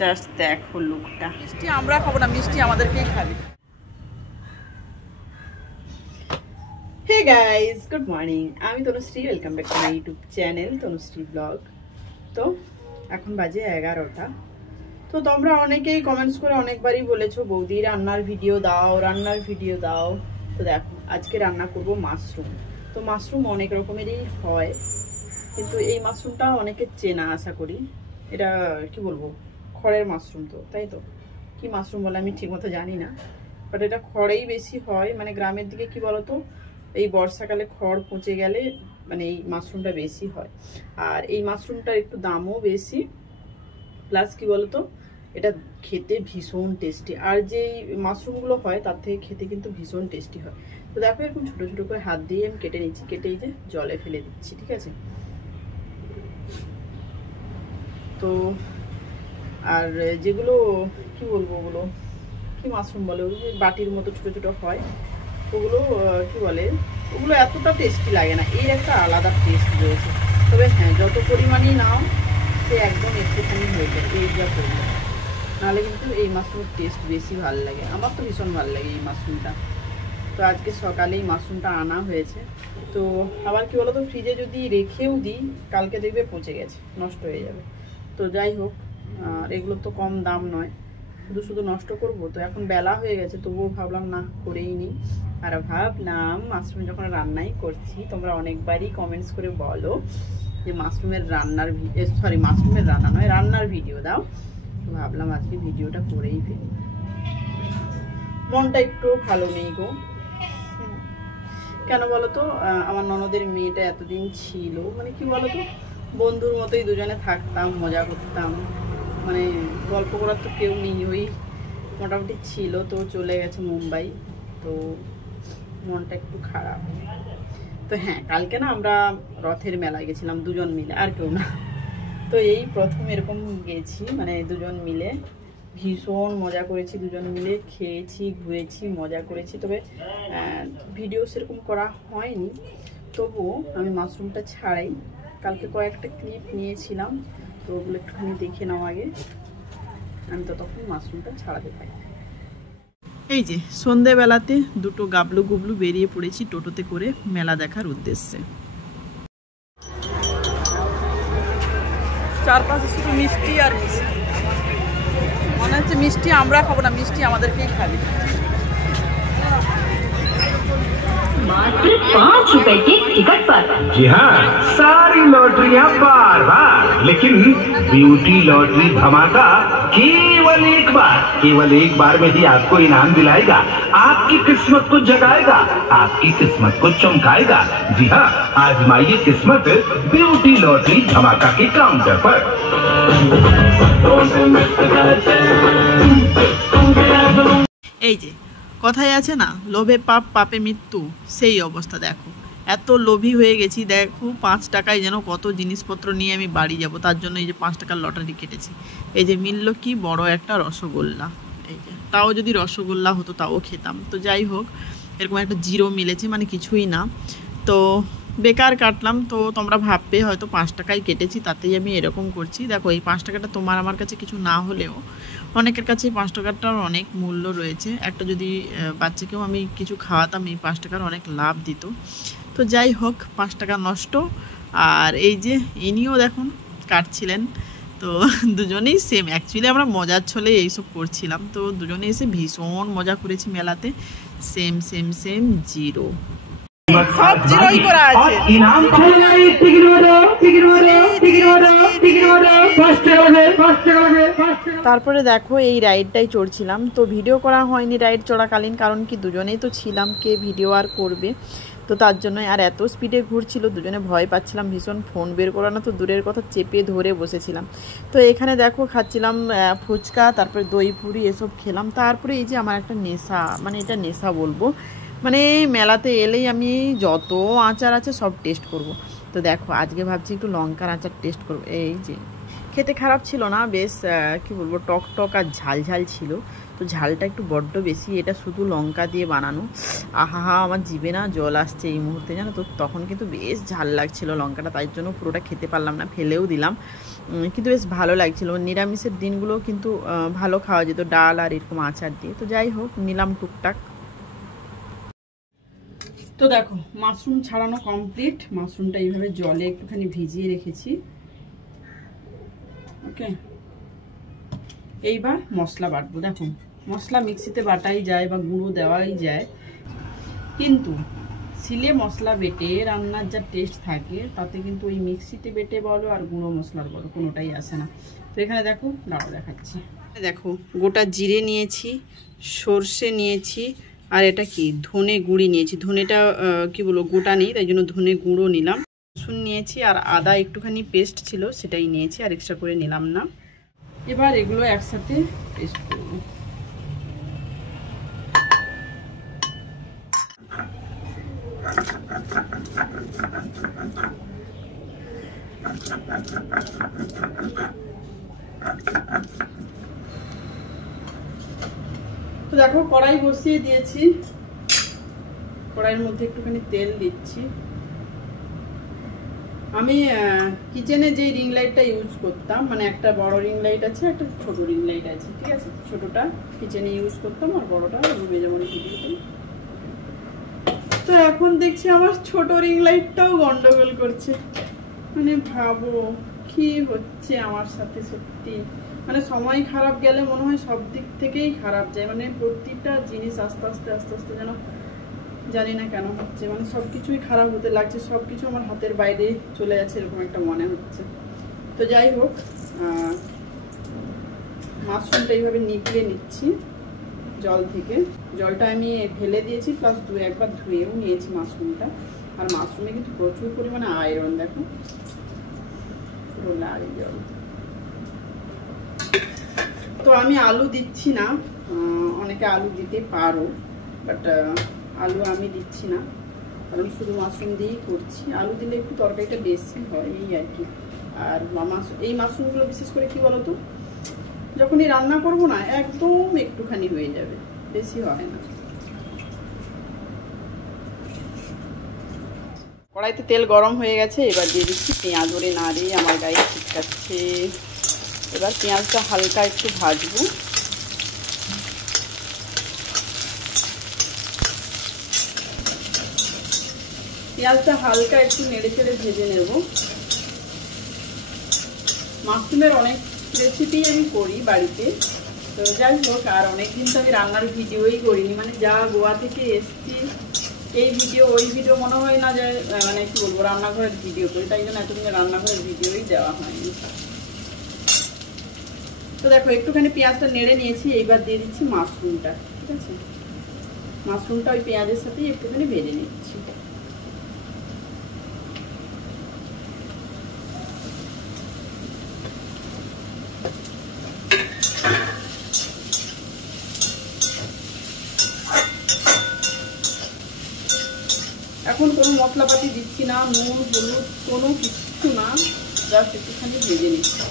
Just দেখো লুকটা। মিষ্টি আমরা খাবো না, মিষ্টি আমাদেরকেই খাবে। Hey guys, good morning. আমি Tanushree, welcome back to my YouTube channel Tanushree vlog. তো এখন বাজে 11টা। তো তোমরা অনেকেই কমেন্টস করে অনেকবারই বলেছো বৌদি রান্নার ভিডিও দাও, রান্নার ভিডিও দাও। তো দেখো আজকে রান্না করব মাশরুম। তো মাশরুম অনেক রকমেরই হয়, কিন্তু এই মাশরুমটা অনেকে চেনা আশা করি। এটা কি বলবো, খড়ের মাশরুম। তো তাই তো, কি মাশরুম বলে আমি ঠিক মতো জানি না, বাট এটা খড়েই বেশি হয়। মানে গ্রামের দিকে কি বলতো, এই বর্ষাকালে খড় পচে গেলে মানে এই মাশরুমটা বেশি হয়। আর এই মাশরুমটার একটু দামও বেশি, প্লাস কি বলতো এটা খেতে ভীষণ টেস্টি। আর যেই মাশরুমগুলো হয় তার থেকে খেতে কিন্তু ভীষণ টেস্টি হয়। তো দেখো এরকম ছোটো ছোটো করে হাত দিয়ে আমি কেটে নিচ্ছি, কেটে এই যে জলে ফেলে দিচ্ছি, ঠিক আছে। তো আর যেগুলো কি বলবো, ওগুলো কি মাশরুম বলে, ওই যে বাটির মতো ছোটো ছোটো হয়, ওগুলো কি বলে, ওগুলো এতটা টেস্টি লাগে না। এর একটা আলাদা টেস্ট রয়েছে। তবে হ্যাঁ, যত পরিমাণেই নাও সে একদম একটুখানি হয়ে যায় এই যা করবে, নাহলে কিন্তু এই মাশরুমের টেস্ট বেশি ভালো লাগে। আমার তো ভীষণ ভালো লাগে এই মাশরুমটা। তো আজকে সকালেই মাশরুমটা আনা হয়েছে। তো আবার কি বলতো, ফ্রিজে যদি রেখেও দিই কালকে দেখবে পচে গেছে, নষ্ট হয়ে যাবে। তো যাই হোক, আর এগুলো তো কম দাম নয়, শুধু শুধু নষ্ট করব। তো এখন বেলা হয়ে গেছে, তবুও ভাবলাম না করেই নিই। আর ভাবলাম মাশরুম যখন রান্নাই করছি, তোমরা অনেকবারই কমেন্টস করে বলো যে মাশরুমের রান্নার মাশরুমের রান্না নয়, রান্নার ভিডিও দাও। তো ভাবলাম আজকে ভিডিওটা করেই ফেলি। মনটা একটু ভালো নেই গো। কেন বলো তো, আমার ননদের মেয়েটা এতদিন ছিল, মানে কি বলো তো, বন্ধুর মতোই দুজনে থাকতাম, মজা করতাম, মানে গল্প করার তো কেউ নেই, ওই মোটামুটি ছিল। তো চলে গেছে মুম্বাই, তো মনটা একটু খারাপ। তো হ্যাঁ, কালকে না আমরা রথের মেলায় গেছিলাম দুজন মিলে, আর কেউ না। তো এই প্রথম এরকম গেছি, মানে দুজন মিলে ভীষণ মজা করেছি, দুজন মিলে খেয়েছি, ঘুরেছি, মজা করেছি। তবে ভিডিও সেরকম করা হয়নি, তবুও আমি মাশরুমটা ছাড়াই কালকে কয়েকটা ক্লিপ নিয়েছিলাম। তো ওগুলো একটুখানি দেখে নাও আগে, আমি তো তখন মাশরুমটা ছাড়াতে থাকি। এই যে সন্ধেবেলাতে দুটো গাবলু গুবলু বেরিয়ে পড়েছি টোটোতে করে মেলা দেখার উদ্দেশ্যে। চারপাশে শুধু মিষ্টি আর মিষ্টি, মনে হচ্ছে মিষ্টি আমরা খাবো না, মিষ্টি আমাদেরকেই খাবে। मात्र 5 रुपए की टिकट पर। जी हाँ, सारी लॉटरियां बार बार, लेकिन ब्यूटी लॉटरी धमाका केवल एक बार में ही आपको इनाम दिलाएगा, आपकी किस्मत को जगाएगा, आपकी किस्मत को चमकाएगा। जी हाँ, आजमाइए किस्मत ब्यूटी लॉटरी धमाका के काउंटर पर। এই যে কথাই আছে না, লোভে পাপ পাপে মৃত্যু, সেই অবস্থা। দেখো এত লোভী হয়ে গেছি, দেখো 5 টাকায় যেন কত জিনিসপত্র নিয়ে আমি বাড়ি যাব, তার জন্য এই যে 5 টাকার লটারি কেটেছি। এই যে মিলল কি বড় একটা রসগোল্লা, এই যে তাও যদি রসগোল্লা হতো তাও খেতাম। তো যাই হোক, এরকম একটা জিরো মিলেছে, মানে কিছুই না। তো বেকার কাটলাম। তো তোমরা ভাববে হয়তো 5 টাকায় কেটেছি তাতেই আমি এরকম করছি। দেখো এই 5 টাকাটা তোমার আমার কাছে কিছু না হলেও অনেকের কাছে 5 টাকাটার অনেক মূল্য রয়েছে। একটা যদি বাচ্চাকেও আমি কিছু খাওয়াতাম, এই 5 টাকার অনেক লাভ দিত। তো যাই হোক, 5 টাকা নষ্ট। আর এই যে ইনিও দেখুন কাটছিলেন, তো দুজনেই সেম। অ্যাকচুয়ালি আমরা মজার ছলে এইসব করছিলাম। তো দুজনে এসে ভীষণ মজা করেছি মেলাতে। সেম সেম সেম জিরো, সব জিরোই করা আছে। তারপরে দেখো এই রাইডটাই চড়ছিলাম। তো ভিডিও করা হয়নি রাইড চড়াকালীন, কারণ কি দুজনেই তো ছিলাম, কে ভিডিও আর করবে। তো তার জন্যই, আর এত স্পিডে ঘুরছিল দুজনে ভয় পাচ্ছিলাম ভীষণ। ফোন বের করা না তো দূরের কথা, চেপে ধরে বসেছিলাম। তো এখানে দেখো খাচ্ছিলাম ফুচকা, তারপরে দই পুরি এসব খেলাম। তারপরে এই যে আমার একটা নেশা, মানে এটা নেশা বলবো, মানে মেলাতে এলেই আমি যত আচার আছে সব টেস্ট করব। তো দেখো আজকে ভাবছি একটু লঙ্কার আচার টেস্ট করব। এই যে খেতে খারাপ ছিল না, বেশ কি বলবো টক টক আর ঝাল ঝাল ছিল। তো ঝালটা একটু বড্ড বেশি, এটা শুধু লঙ্কা দিয়ে বানানো। আহা আমার জিভে না জল আসছে এই মুহূর্তে, জানো তো। তখন কিন্তু বেশ ঝাল লাগছিল লঙ্কাটা, তাই জন্য পুরোটা খেতে পারলাম না, ফেলেও দিলাম। কিন্তু বেশ ভালো লাগছিল। নিরামিষের দিনগুলো কিন্তু ভালো খাওয়া যেত, ডাল আর এরকম আচার দিয়ে। তো যাই হোক, নিলাম টুকটাক। তো দেখো মাশরুম ছাড়ানো কমপ্লিট। মাশরুমটা এইভাবে জলে একটুখানি ভিজিয়ে রেখেছি। ওকে, এইবার মশলা বাটবো। দেখো মশলা মিক্সিতে বাটাই যায় বা গুঁড়ো দেওয়াই যায়, কিন্তু সিলে মশলা বেটে রান্নার যা টেস্ট থাকে তাতে কিন্তু ওই মিক্সিতে বেটে বলো আর গুঁড়ো মশলার বলো কোনোটাই আসে না। তো এখানে দেখো দাঁড়াও দেখাচ্ছি। দেখো গোটা জিরে নিয়েছি, সর্ষে নিয়েছি, আর এটা কি ধনে গুঁড়ি নিয়েছি। ধনেটা কি বলবো গোটা নেই, তাই জন্য ধনে গুঁড়ো নিলাম। রসুন নিয়েছি আর আদা একটুখানি পেস্ট ছিল সেটাই নিয়েছি, আর এক্সট্রা করে নিলাম না। এবার এগুলো একসাথে পেস্ট করবো। তো দেখো কড়াই বসিয়ে দিয়েছি, কড়াইয়ের মধ্যে একটুখানি তেল দিচ্ছি। আমি কিচেনে যেই রিং লাইটটা ইউজ করতাম, মানে একটা বড় রিং লাইট আছে, একটা ছোট রিং লাইট আছে, ঠিক আছে। ছোটটা কিচেনে ইউজ করতাম আর বড়টা রুমে যেমন ভিডিওতে। তো এখন দেখছি আমার ছোট রিং লাইটটাও গন্ডগোল করছে। মানে ভাবো কি হচ্ছে আমার সাথে, সত্যি মানে সময় খারাপ গেলে মনে হয় সব দিক থেকেই খারাপ যায়। মানে প্রতিটা জিনিস আস্তে আস্তে আস্তে আস্তে যেন জানি না কেন হচ্ছে, মানে সব কিছুই খারাপ হতে লাগছে, সব কিছু আমার হাতের বাইরে চলে যাচ্ছে এরকম একটা মনে হচ্ছে। তো যাই হোক, মাশরুমটা এইভাবে নিগড়ে নিচ্ছি জল থেকে। জলটা আমি ঢেলে দিয়েছি, প্লাস একবার ধুয়েও নিয়েছি মাশরুমটা। আর মাশরুমে কিন্তু প্রচুর পরিমাণে আয়রন, দেখো পুরো লাল জল। তো আমি আলু দিচ্ছি না, অনেকে আলু দিতে পারো, বাট আলু আমি দিচ্ছি না, কারণ শুধু মাশরুম দিয়েই করছি। আলু দিলে একটু তরকারিটা বেশি হয় এই আর কি। আর এই মাশরুমগুলো বিশেষ করে কি বলতো, যখনই রান্না করবো না একদম একটুখানি হয়ে যাবে, বেশি হয় না। কড়াইতে তেল গরম হয়ে গেছে, এবার দিয়ে দিচ্ছি পেঁয়াজ। ওরে না রে আমার গায়ে ছিটকাচ্ছে। এবার পেঁয়াজটা হালকা একটু ভাজবো। পেঁয়াজটা হালকা একটু নেড়ে চেড়ে ভেজে নেব। মাশরুমের অনেক রেসিপি আমি করি বাড়িতে, তো যাই হোক, আর অনেকদিন তো আমি রান্নার ভিডিওই করিনি। মানে যা গোয়া থেকে এসছি এই ভিডিও ওই ভিডিও মনে হয় না যে মানে কি বলবো রান্নাঘরের ভিডিও করি, তাই জন্য এতদিন রান্নাঘরের ভিডিওই দেওয়া হয়নি। তো দেখো একটুখানি পেঁয়াজটা নেড়ে নিয়েছি, এইবার দিয়ে দিচ্ছি মাশরুমটা, ঠিক আছে। মাশরুমটা ওই পেঁয়াজের সাথেই একটুখানি ভেজে নিচ্ছি। এখন কোনো মশলাপাতি দিচ্ছি না, নুন হলুদ কোনো কিছু না, জাস্ট একটুখানি ভেজে নিচ্ছি।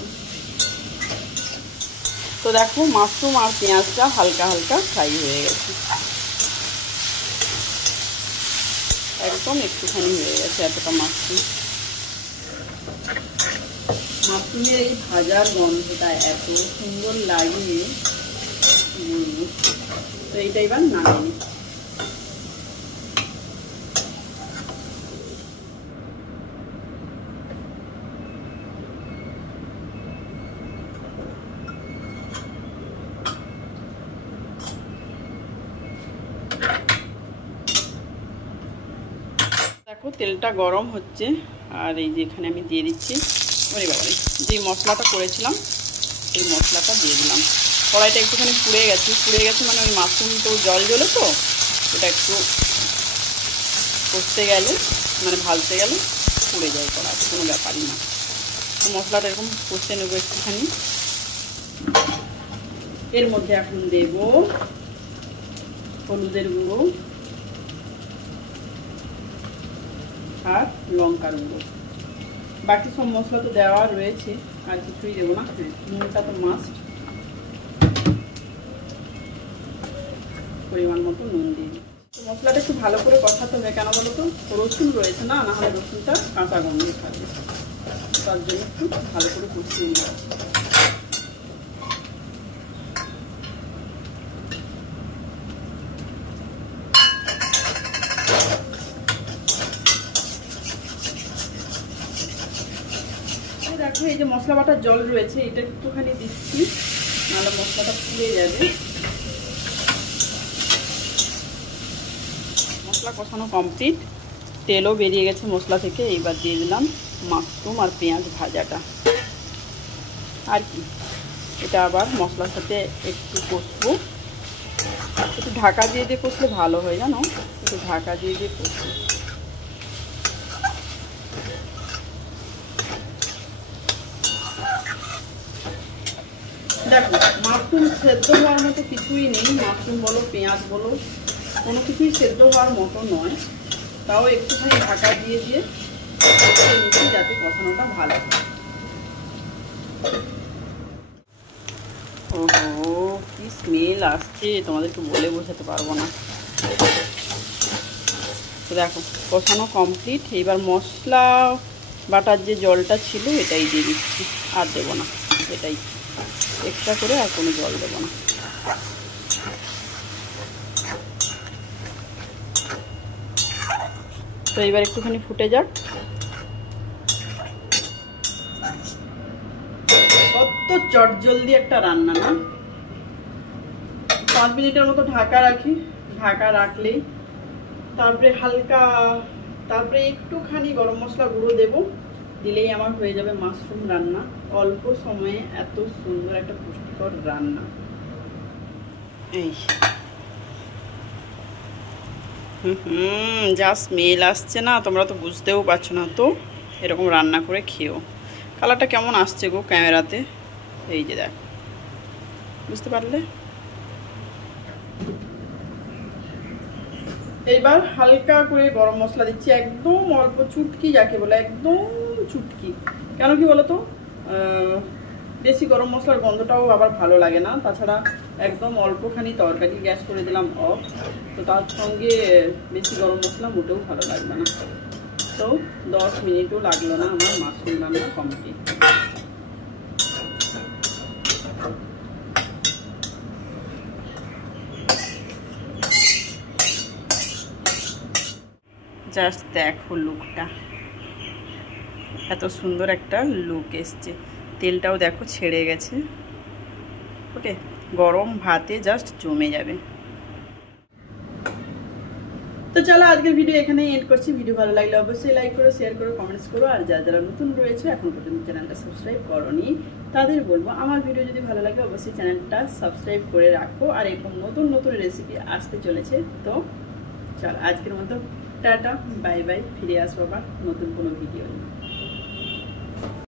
তো দেখো মাশরুম আর পেঁয়াজটা হালকা হালকা ফ্রাই হয়ে গেছে, একদম একটুখানি হয়ে গেছে এতটা মাশরুম। মাশরুমের এই ভাজার গন্ধটা এত সুন্দর লাগে, তো এইটা এবার নামিয়ে নিচ্ছি। দেখো তেলটা গরম হচ্ছে, আর এই যে এখানে আমি দিয়ে দিচ্ছি ওরে বাবারে যে মশলাটা করেছিলাম এই মশলাটা দিয়ে দিলাম। কড়াইটা একটুখানি পুড়ে গেছে মানে ওই মাশরুম তো জল জ্বলে, তো ওটা একটু কষতে গেলে মানে ভাজতে গেলে পুড়ে যায় কড়াই, কোনো ব্যাপারই না। তো মশলাটা এরকম কষতে নেবো একটুখানি। এর মধ্যে এখন দেব হলুদের গুঁড়ো আর লঙ্কার গুঁড়ো। বাকি সব মশলা তো দেওয়া রয়েছে, আর কিছুই দেবো না। হ্যাঁ, নুনটা তো মাস্ট, পরিমাণ মতো নুন দিয়ে দিই। মশলাটা একটু ভালো করে কষাতে হবে, কেন বলো তো রসুন রয়েছে না, না হলে রসুনটা কাঁচা গন্ধ থাকবে, তার জন্য একটু ভালো করে কষিয়ে নিই। দেখো এই যে মশলা বাটার জল রয়েছে, এটা একটুখানি দিচ্ছি, নাহলে মশলাটা পুড়ে যাবে। মশলা কষানো কমপ্লিট, তেলও বেরিয়ে গেছে মশলা থেকে। এইবার দিয়ে দিলাম মাশরুম আর পেঁয়াজ ভাজাটা। আর কি, এটা আবার মশলার সাথে একটু কষবো, একটু ঢাকা দিয়ে দিয়ে কষলে ভালো হয় জানো, একটু ঢাকা দিয়ে দিয়ে কষবো। দেখো মাশরুম সেদ্ধ হওয়ার মতো কিছুই নেই, মাশরুম বলো পেঁয়াজ বলো কোনো কিছুই সেদ্ধ হওয়ার মতো নয়, তাও একটুখানি ঢাকা দিয়ে দিয়ে নিচ্ছি যাতে কষানোটা ভালো হয়। ওহো কি স্মেল আসছে, তোমাদেরকে বলে বোঝাতে পারবো না। তো দেখো কষানো কমপ্লিট, এইবার মশলা বাটার যে জলটা ছিল এটাই দিয়ে দিচ্ছি, আর দেবো না, এটাই এক্সট্রা করে, আর কোনো জল দেবো না। তো এবার একটুখানি ফুটে যাক। কত চটজলদি একটা রান্না না, 5 মিনিটের মতো ঢাকা রাখি, ঢাকা রাখলেই তারপরে তারপরে একটুখানি গরম মশলা গুঁড়ো দেবো, দিলেই আমার হয়ে যাবে মাশরুম রান্না। অল্প সময়ে এত সুন্দর একটা পুষ্টিকর রান্না। এই যা স্মেল আসছে না, তোমরা তো বুঝতেও পারছো না। তো এরকম রান্না করে খেও। কালারটা কেমন আসছে গো ক্যামেরাতে, এই যে দেখ, বুঝতে পারলে? এইবার হালকা করে গরম মশলা দিচ্ছি, একদম অল্প চুটকি, যাকে বলে একদম চুটকি। কেন কি বলতো, বেশি গরম মশলার গন্ধটাও আবার ভালো লাগে না, তাছাড়া একদম অল্পখানি তরকারি, গ্যাস করে দিলাম অফ, তো তার সঙ্গে বেশি গরম মশলা মোটেও ভালো লাগবে না। তো 10 মিনিটও লাগলো না, আমার মাশরুম রান্না কমপ্লিট। জাস্ট দেখো লুকটা, এত সুন্দর একটা লুক এসছে, তেলটাও দেখো ছেড়ে গেছে। ওকে, গরম ভাতে জাস্ট জমে যাবে। তো চলো আজকের ভিডিও এখানেই এন্ড করছি। ভিডিও ভালো লাগলে অবশ্যই লাইক করো, শেয়ার করো, কমেন্টস করো। আর যারা নতুন রয়েছে এখন পর্যন্ত চ্যানেলটা সাবস্ক্রাইব করোনি, তাদের বলবো আমার ভিডিও যদি ভালো লাগে অবশ্যই চ্যানেলটা সাবস্ক্রাইব করে রাখো। আর এরকম নতুন নতুন রেসিপি আসতে চলেছে। তো চলো আজকের মতো টাটা, বাই বাই, ফিরে আসবো আবার নতুন কোনো ভিডিও নিয়ে।